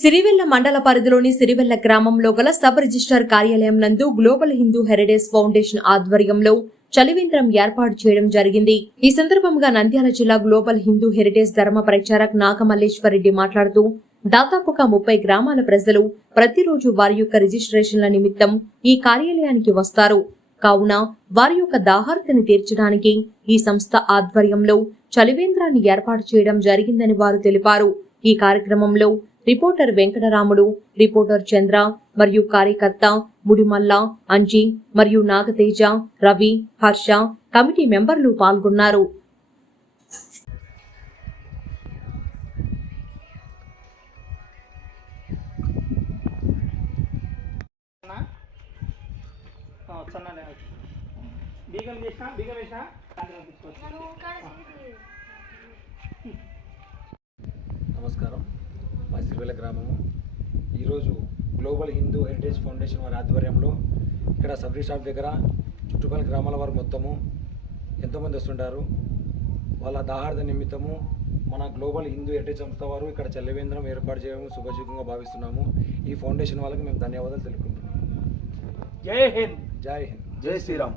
సిరివెల్ల మండల పరిధిలోని సిరివెల్ల గ్రామంలో గల సబ్ రిజిస్ట్రార్ కార్యాలయం నందు గ్లోబల్ హిందూ హెరిటేజ్ ఫౌండేషన్ ఆధ్వర్యంలో చలివేంద్రం ఏర్పాటు చేయడం జరిగింది. ఈ సందర్భంగా నంద్యాల జిల్లా గ్లోబల్ హిందూ హెరిటేజ్ ధర్మ ప్రచారక్ నాగమల్లేశ్వర్ రెడ్డి మాట్లాడుతూ దాదాపుగా 30 గ్రామాల ప్రజలు ప్రతిరోజు వారి యొక్క రిజిస్ట్రేషన్ల నిమిత్తం ఈ కార్యాలయానికి వస్తారు. కావున వారి యొక్క దాహార్తిని తీర్చడానికి ఈ సంస్థ ఆధ్వర్యంలో చలివేంద్రాన్ని ఏర్పాటు చేయడం జరిగిందని వారు తెలిపారు. ఈ కార్యక్రమంలో రిపోర్టర్ వెంకటరాముడు, రిపోర్టర్ చంద్ర మరియు కార్యకర్త ముడిమల్ల, అంజీ మరియు నాగతేజ, రవి, హర్ష, కమిటీ మెంబర్లు పాల్గొన్నారు. నమస్కారం. మా సిరివెల్ల గ్రామము ఈరోజు గ్లోబల్ హిందూ హెరిటేజ్ ఫౌండేషన్ వారి ఆధ్వర్యంలో ఇక్కడ సబ్ రిజిస్ట్రార్ దగ్గర చుట్టుపక్కల గ్రామాల వారు మొత్తము ఎంతోమంది వస్తుంటారు. వాళ్ళ దాహార్థ నిమిత్తము మన గ్లోబల్ హిందూ హెరిటేజ్ సంస్థ వారు ఇక్కడ చలివేంద్రం ఏర్పాటు చేయడం శుభశుభంగా భావిస్తున్నాము. ఈ ఫౌండేషన్ వాళ్ళకి మేము ధన్యవాదాలు తెలుపుకుంటున్నాము. జై హింద్, జై హింద్, జై శ్రీరామ్.